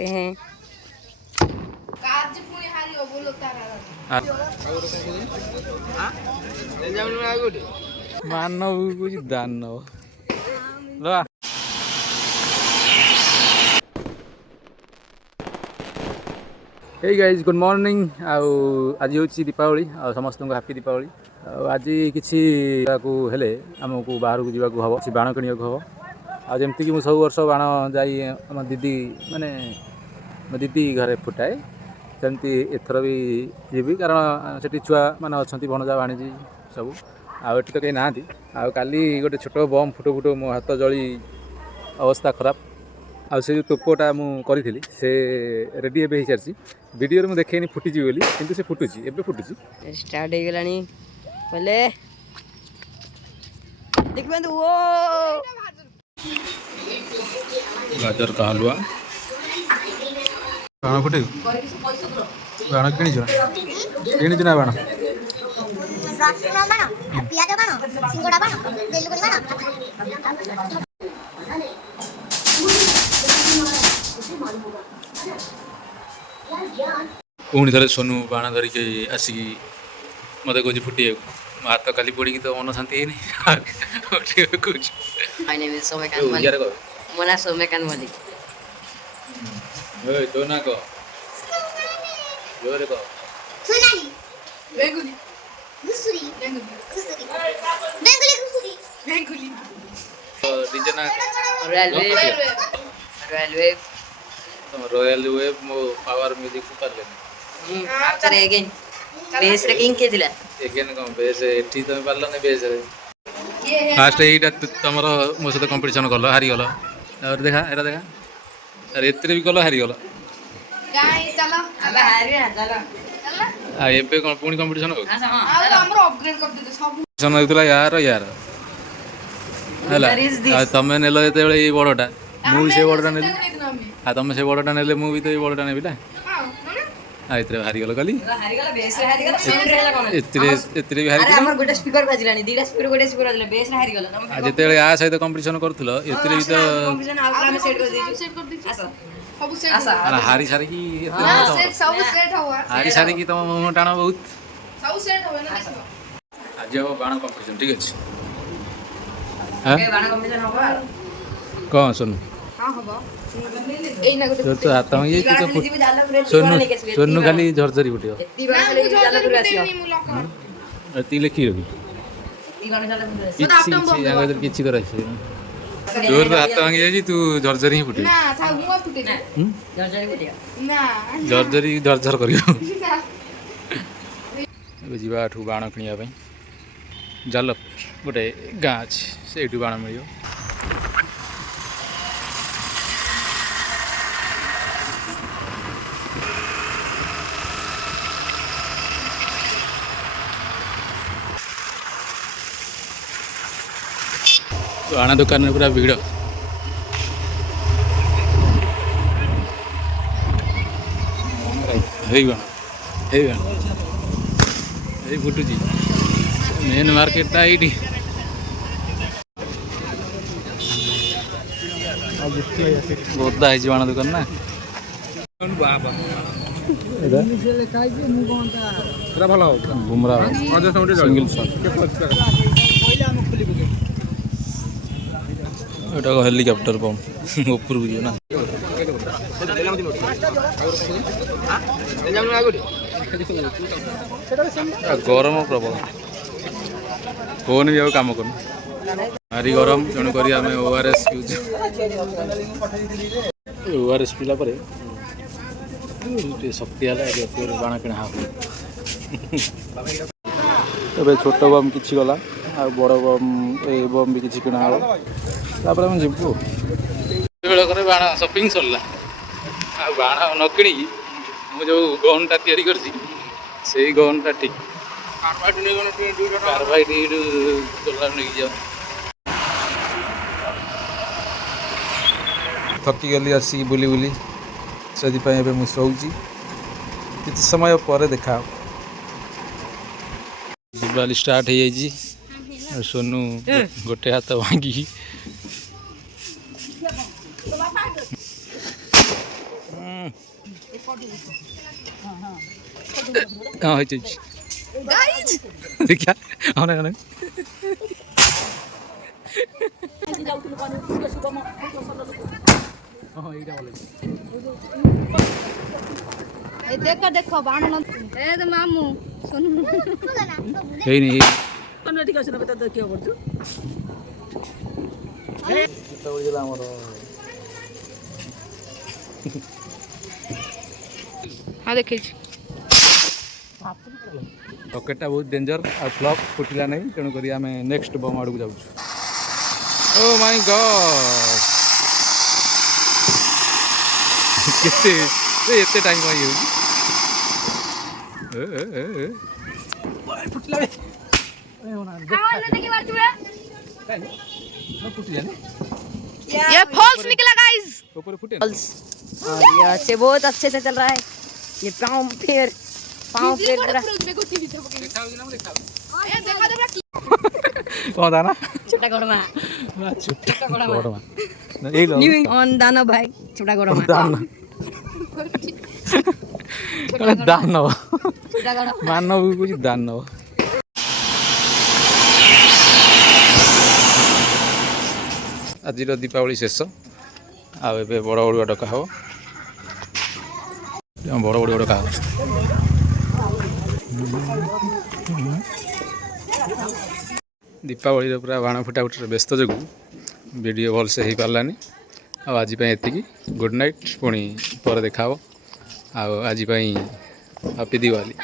सकते हैं। मानव कुछ दानव हे गाइज गुड मॉर्निंग। आज हूँ दीपावली समस्त को हैप्पी दीपावली। आज किसी हेले आमको बाहर को जावाक हम कि बाण किणा हम आमती कि सब वर्ष बाण जाई आम दीदी माने मो दीदी घरे फुटाए सेमती एथर भी जी कारण से छुआ मैंने अच्छा भणजा भाणीजी सब आठ तो कहीं ना काली गोटे छोट बम फुटो फुटो मो हाथ जली अवस्था खराब आ से जो तोपटा मुझे से रेडी हो सारी वीडियो में देखेनी फुटी बोली किंतु से फुटुची एबे फुटुची स्टार्ट हो गलानी बोले देखबे तो वो गाजर का हलवा बाण फुटे बाण किणी ना बाण पुणी थे सोनू बाण धरिक आसिक मत कह फुटे हाथ काली पड़ी तो मन शांति मो ना सौम्यकांत मल्लिक तो ना कह जोरे कह सोनाली बेंगुली घुसुरी बेंगुली डीजे ना रॉयल वेव रॉयल वेव मो पावर म्यूजिक को कर लेने आचरे अगेन बेस रेकिंग के दिला एगेन कम बेस एठी तो पारलो ने बेस फास्ट एटा तमरो मो सहित कंपटीशन करलो हारी गलो और देखा एरा देखा अरे एतरे भी कलो हारी गलो गाय चलो अबे हारी ना चलो आ एबे कोन पुणी कंपटीशन हो आ हमरो अपग्रेड कर दे सब कंपटीशन होतला यार हला आ तमे नेलो एते बेले ई बडटा मु से बडटा नेली आ तमे से बडटा नेले मु भी तो ई बडटा नेबिला आ इतरे हारी गलो काली हारी गला बेस रे हारी गला सेम रे हला कोन एतरे भी हारी अरे हमर गोटे स्पीकर बाजिलानी दीटा स्पीकर गोटे स्पीकर दिले बेस रे हारी गला आ जेते बेले आ सहित कंपटीशन करथुलो एतरे भी तो कंपटीशन आउट में सेट कर दी आसो सब सेट आसा हारी सारी की हां सेट सब सेट हुआ हारी सारी की तुम मुंह टाणो बहुत सब सेट होवे ना देखो आज हो बाण कंपटीशन ठीक अछि के बाण कंपटीशन होबा कौन सुन हां होबो एई ना गोटे तो हाथ में ये तो सोनू खाली झरझरी फुटियो एत्ती बाण खाली जाला पूरा आसियो एती लेखी रही एत्ती बाण जाला पूरा आसियो किछि जागा किछि कर आसी तोर तो हाथ भांगी जाई तू झरझरी ही फुटे ना था मु फुटे जर्जरी फुटिया ना झरझरी झरझर करियो ना ए जीवा ठु बाण किनिया पई जाल गोटे गाँ अछि सेठु बाण मिलियो बाण दुकान में पूरा भीड़ फुटुची मेन मार्केट ये बोधा है बाण दुकान ना बुमरा सिंगल एटा को हेलिकॉप्टर बम ऊपर को ना गरम प्रबल फोन भी अब काम कर भारी गरम तेणुक आम ओआरएस यूज ओआरएस पिला शक्ति है बाण किणा अब छोट बम किसी गला आ बड़ बम ए बम भी किसी किणा तापर हम जीवु बेलकर बाण शॉपिंग सरला आ बाण न कि मु जो गनटा तैयारी करছি से गनटा ठीक कार्बाइड नहीं जाओ थकी गली आसी बुली बुली से मुझे शोची किसी समय पर देखा बुलाली स्टार्ट हो जाए सोनू गोटे हाथ भांगी हाँ ହେଇଛି गाइस ଦେଖିଆ ଆଉନା ଆଉନା ହଁ ଏଇଟା ଭଲ ए देखो देखो बाण न ए तो मामू सुन ହେଇନି ଆମର हां देखे रकेटटा बहुत डेंजर आ फ्लॉप फुटिला नहीं तेणु करी आम नेक्स्ट बम आड़ को जाऊँ ओ माय गॉड केते टाइम आई फुटिला फुटिला ये फॉल्स निकला गाइस ऊपर फुटे और ये अच्छे बहुत अच्छे से चल रहा है ये पाँव फिर पूरा ए देखा दे कौन दाना छोटा गोड़मा छोटा गोड़मा यही लो न्यू ऑन दानो भाई छोटा गोड़मा दान दान नव छोटा गोड़मा मानव कुछ दान नव आज दीपावली शेष आ बड़ बड़ुआ डका हम बड़ बड़ुआ डका हम दीपावली पूरा बाण फुटा फुटी व्यस्त जो वीडियो भलसे हो पारानी आज एति गुड नाइट पुणी पर देखा आज हैप्पी दिवाली।